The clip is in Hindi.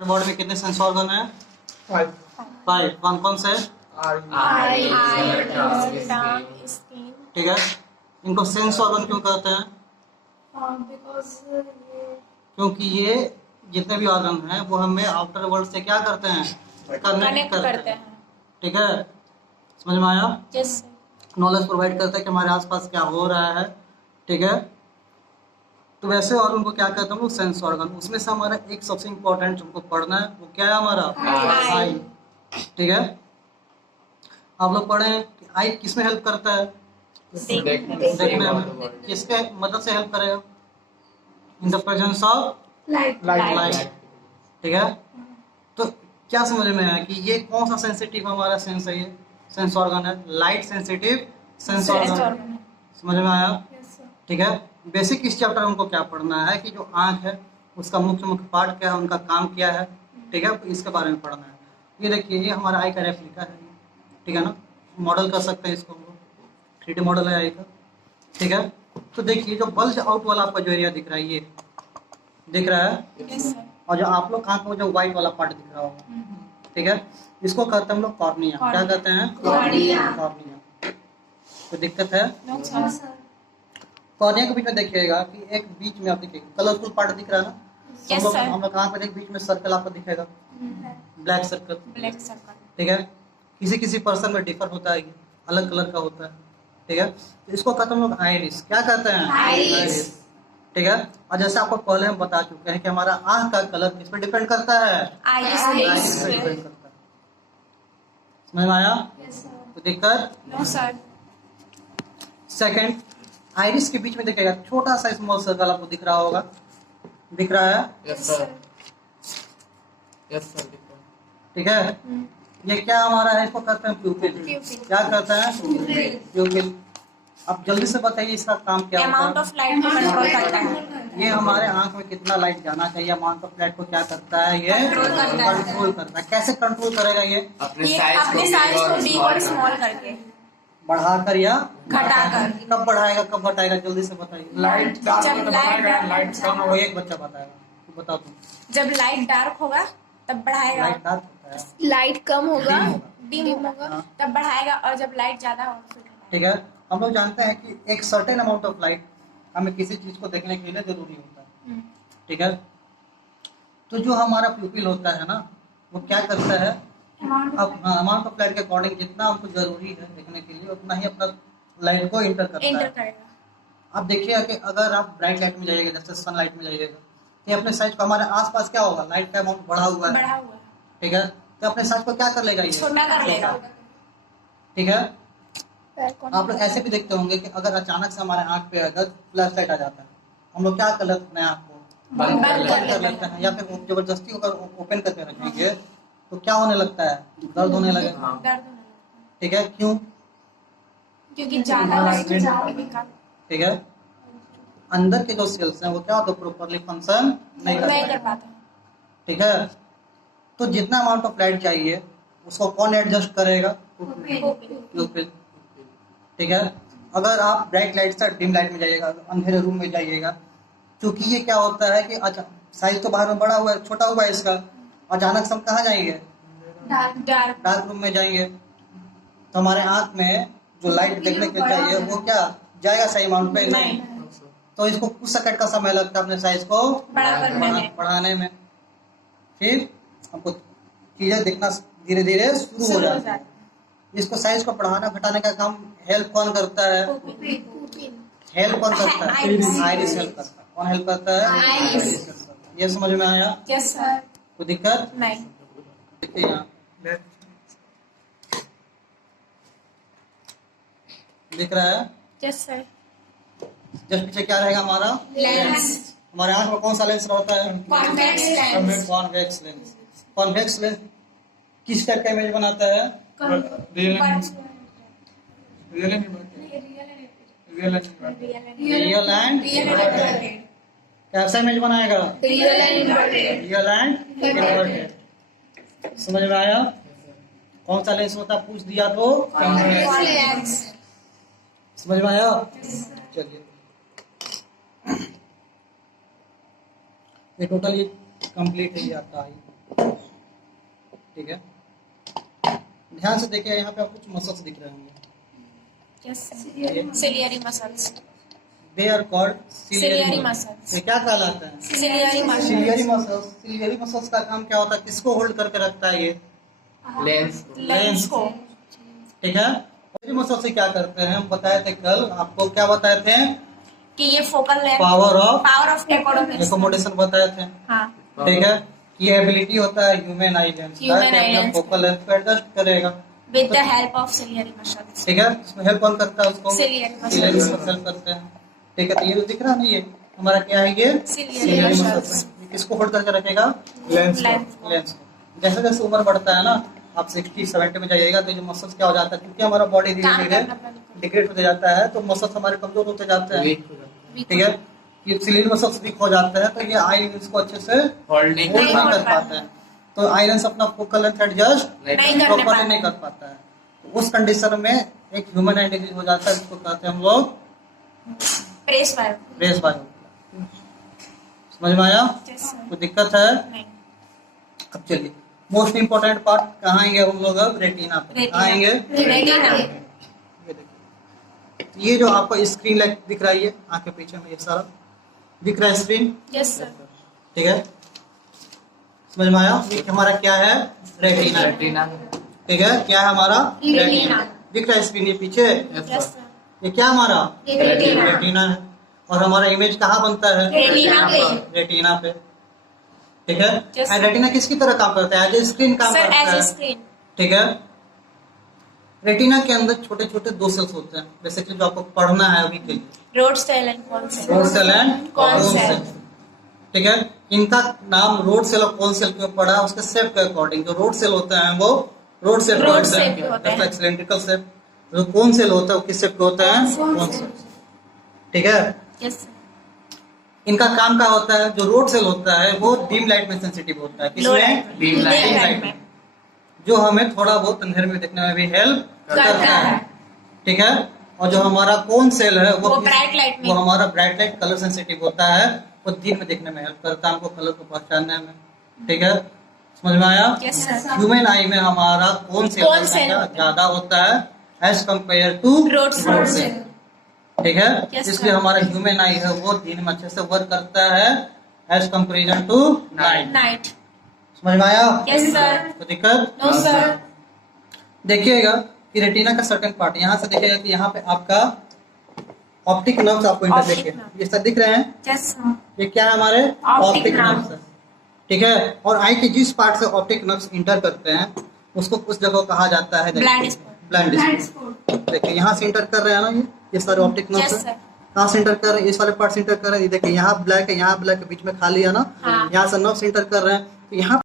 बॉडी में कितने सेंस ऑर्गन है? 5. 5। कौन कौन से? आई, स्किन। ठीक है, इनको सेंस ऑर्गन क्यों कहते हैं? क्योंकि ये जितने भी ऑर्गन हैं वो हमें आउटर वर्ल्ड से क्या करते हैं? कनेक्ट करते हैं। ठीक है, समझ में आया? यस। नॉलेज प्रोवाइड करते हैं कि हमारे आसपास क्या हो रहा है। ठीक है, तो वैसे ऑर्गन को क्या कहते हैं हम लोग? Sense organ. उसमें से हमारा एक सबसे इम्पोर्टेंट हमको पढ़ना है, वो क्या है हमारा? आई। ठीक है, आप लोग पढ़े कि आई किसमें हेल्प करता है? देखने में। किसके मदद से हेल्प करेगा? In the presence of light. ठीक है, तो क्या समझ में आया कि ये कौन सा सेंसिटिव हमारा सेंस है? ये सेंस ऑर्गन है, लाइट सेंसिटिव सेंस ऑर्गन। समझ में आया? ठीक है, बेसिक इस चैप्टर में हमको क्या पढ़ना है कि जो आंख है उसका मुख्य पार्ट क्या है, उनका काम क्या है। ठीक है, इसके बारे में पढ़ना है। ये देखिए, ये हमारा आई का रेप्लिका है। ठीक है ना, मॉडल कर सकते हैं इसको हम लोग, 3D मॉडल है आई का। ठीक है, तो देखिए जो बल्ज आउट वाला आपका जो एरिया दिख रहा है, ये दिख रहा है, और जो आप लोग आंख में जो व्हाइट वाला पार्ट दिख रहा होगा, ठीक है, इसको कहते हैं हम लोग कॉर्निया। क्या कहते हैं? कॉर्निया। कोई दिक्कत है? कॉर्निया के बीच में देखिएगा कि एक बीच में आप देखिएगा कलरफुल पार्ट दिख रहा है ना। हम लोग आंख में एक बीच में सर्कल आपको दिखेगा, ब्लैक सर्कल। ठीक है, किसी किसी पर्सन में डिफर होता है, अलग कलर का होता है। ठीक है, तो इसको कहते हैं हम लोग आइरिस। क्या कहते हैं? आइरिस। ठीक है, और जैसे आपको पहले हम बता चुके हैं कि हमारा आंख का कलर किस पे डिपेंड करता है? आइरिस पे डिपेंड करता है। समझ में आया? तो दिक्कत? No sir. सेकंड, आइरिस के बीच में देखिएगा छोटा सा स्मॉल सर्कल आपको दिख रहा होगा, दिख रहा है? Yes sir. ठीक है, ये क्या हमारा है? इसको कहते हैं प्यूपिल। क्या कहते हैं? प्यूपिल। अब जल्दी से बताइए इसका काम क्या होता है? अमाउंट ऑफ लाइट को कंट्रोल करता है। ये हमारे आंख में कितना लाइट जाना चाहिए, अमाउंट ऑफ लाइट को क्या करता है? ये कंट्रोल करता है। कैसे कंट्रोल करेगा? ये अपने साइज को बिग और स्मॉल करके, बढ़ाकर या घटाकर। कब बढ़ाएगा कब घटाएगा? जल्दी से बताइए। लाइट लाइट कम वो एक बच्चा बताएगा, तो बता दो। जब लाइट डार्क होगा तब बढ़ाएगा, लाइट डार्क होता है, लाइट कम होगा, डिम डिम होगा तब बढ़ाएगा, और जब लाइट ज्यादा होगा। ठीक है, हम लोग जानते हैं कि एक सर्टेन अमाउंट ऑफ लाइट हमें किसी चीज को देखने के लिए जरूरी होता है। ठीक है, तो जो हमारा प्यूपिल होता है ना, वो क्या करता है? अब अमाउंट ऑफ लाइट के अकॉर्डिंग जितना हमको जरूरी है देखने के लिए उतना ही अपना लाइट को इंटर करता है। अब देखिए कि अगर आप ब्राइट लाइट में जाइएगा, जैसे सनलाइट में जाइएगा, तो अपने साइज को, हमारे आसपास क्या होगा? लाइट का अमाउंट बढ़ा हुआ है। ठीक है, तो अपने साइज को क्या कर लेगा? ये छोटा कर लेगा। ठीक है, आप लोग ऐसे भी देखते होंगे कि अगर अचानक से हमारे आंख पे अगर फ्लैश लाइट आ जाता है, हम लोग क्या कर लेते हैं? आंख को बंद कर लेते हैं, या फिर जबरदस्ती होकर ओपन करके रखेंगे तो क्या होने लगता है? दर्द होने लगेगा। ठीक है, क्यों? क्योंकि ज्यादा लाइट। ठीक है, अंदर के जो सेल्स हैं वो क्या होता है? प्रॉपर्ली फंक्शन नहीं कर पाते। ठीक है, तो जितना अमाउंट ऑफ लाइट चाहिए उसको कौन एडजस्ट करेगा? प्यूपिल। ठीक है, अगर आप ब्राइट लाइट से डिम लाइट में जाइएगा, अंधेरे रूम में जाइएगा, क्योंकि ये क्या होता है कि अच्छा साइज तो बाहर में बड़ा हुआ है, छोटा हुआ है इसका, अचानक से हम कहाँ जाएंगे? डार्क रूम में जाएंगे, तो हमारे आंख में जो लाइट देखने के चाहिए वो क्या जाएगा? सही अमाउंट पे नहीं। तो इसको कुछ सेकंड का समय लगता है अपने साइज को बढ़ाने में। फिर हमको चीजें दिखना धीरे धीरे शुरू हो जाती है। इसको साइज को बढ़ाना घटाने का काम हेल्प कौन करता है? हेल्प कौन करता है? आइरिस हेल्प करता है। कौन हेल्प करता है? आइरिस। ये समझ में आया? Yes sir. कोई दिक्कत नहीं। देखिए यहाँ दिख रहा है? Yes sir. जस्ट पीछे क्या रहेगा हमारा? लेंस। हमारे आंख में कौन सा लेंस रहता है? Convex lens. Convex lens. Convex lens किस टाइप का इमेज बनाता है? रियल एंड कैसा इमेज बनाएगा? Real and inverted. समझ में आया? कौन सा लेंस होता है पूछ दिया तो? समझ में आया? चलिए, ये टोटल ये कंप्लीट है, ये आपका आई। ठीक है, ध्यान से देखिए, यहाँ पे आपको कुछ मसल्स दिख रहे होंगे। Ciliary muscles. They are called Ciliary muscles. ये क्या कहलाता है? Ciliary muscles. Ciliary muscles. Ciliary muscles का काम क्या होता है? किसको होल्ड करके रखता है ये? लेंस Lens को. ठीक है, सिलियरी मसल से क्या करते हैं? हम बताए थे कल, आपको क्या बताए थे? कि ये focal length. Power of Power of accommodation. Accommodation बताए थे। हाँ. ठीक है, ये एबिलिटी होता है ह्यूमन आई लेंस का Human कि eye अपना lens. फोकल लेंथ को एडजस्ट करेगा। With the help of ciliary muscles. ठीक है, इसमें हेल्प कौन करता है उसको? Ciliary muscles. सिलियरी मसल करते हैं। ठीक है, तो ये जो दिख रहा है ना, ये हमारा क्या है? ये Ciliary सिलियरी muscles. मसल है। ये किसको होल्ड करके रखेगा? लेंस Lens को. लेंस को। जैसे जैसे उम्र बढ़ता है ना, आप 60-70 में जाइएगा तो ये मसल्स क्या हो जाता है? क्योंकि हमारा बॉडी धीरे काम धीरे करना बंद कर. डिग्रेड होते जाता है, तो मसल्स हमारे कमजोर होते जाते हैं। Weak. ठीक है, ये सिलियरी मसल्स वीक हो जाते हैं, तो ये आई लेंस को अच्छे से होल्ड नहीं होल्ड नहीं hold कर पाते हैं। तो आई लेंस अपना फोकल लेंथ एडजस्ट नहीं करने प्रॉपरली पाता. नहीं कर पाता है। तो उस कंडीशन में एक ह्यूमन आई डिजीज हो जाता है, जिसको कहते हैं हम लोग Press valve. Race bio. समझ में आया? Yes, sir. कोई दिक्कत है? नहीं. अब चलिए, मोस्ट इम्पोर्टेंट पार्ट कहाँ आएंगे हम लोग? अब रेटिना पे कहाँ आएंगे? Retina. ये देखिए, ये जो आपको स्क्रीन लाइट दिख रहा है, ये आंख के पीछे में ये सारा दिख रहा है स्क्रीन। Yes, sir. ठीक है, समझ में आया? ये हमारा क्या है? रेटिना। रेटिना ठीक है, क्या है हमारा? रेटिना. दिख रहा है स्क्रीन ये पीछे? Yes, sir. ये क्या हमारा? रेटिना. रेटिना है। और हमारा इमेज कहाँ बनता है? रेटिना पे. रेटिना पे। ठीक है, Yes, एंड रेटिना किसकी तरह काम करता है? एज ए स्क्रीन काम Sir, करता as a है। screen. ठीक है, रेटिना के अंदर छोटे छोटे 2 सेल्स होते हैं, बेसिकली जो आपको पढ़ना है अभी के लिए, Road cell and cone cell. Rod cell and Cone cone cell. Cell. ठीक है, इनका नाम रोड सेल और कोन सेल क्यों पड़ा? उसके शेप के अकॉर्डिंग। जो रोड सेल होते हैं वो रोड सेल Road shape के होते हैं. Cylindrical shape. जो कोन सेल होता है वो किस शेप के होते हैं? Cone cone cell. सेल। ठीक है, Yes, sir. इनका काम क्या होता है? जो रोड सेल होता है वो डीम लाइट में सेंसिटिव होता है। Low light किसमें? में. Dim light. Dim Dim light light में. जो हमें थोड़ा बहुत अंधेरे में देखने में भी हेल्प करता है. ठीक है, और जो हमारा कोन सेल है वो bright light में. वो हमारा ब्राइट लाइट कलर सेंसिटिव होता है, वो दिन में देखने में हेल्प करता है हमको कलर को पहचानने में। ठीक है, समझ में आया? Yes, sir. ह्यूमन आई में हमारा कोन सेल Cone का cell संख्या होता है. ज्यादा होता है as compare to Road cell. ठीक है, Yes, इसलिए sir. हमारा ह्यूमन आई है वो दिन में अच्छे से वर्क करता है as comparison to night. Night. समझ में आया? Yes, sir. कोई दिक्कत? No, sir. देखिएगा कि रेटिना का सर्टेन पार्ट, यहाँ से देखिएगा कि यहाँ पे आपका ऑप्टिक नर्व्स आपको इंटर Optic देखे nerve. ये सब दिख रहे हैं। Yes, sir. ये क्या है? हमारे Optic ऑप्टिक nerve. नर्व्स है। ठीक है, और आई के जिस पार्ट से ऑप्टिक नर्व्स इंटर करते हैं उसको उस जगह कहा जाता है Blind spot. Blind spot. देखिए यहाँ से इंटर कर रहे हैं ना, ये सारे ऑप्टिक नर्व्स Yes, है। sir. कहाँ से इंटर कर रहे हैं? इस वाले पार्ट से इंटर कर रहे हैं। ये देखिए यहाँ ब्लैक है, यहाँ ब्लैक है, बीच में खाली है ना, हाँ. यहाँ से नर्व्स इंटर कर रहे हैं। तो यहाँ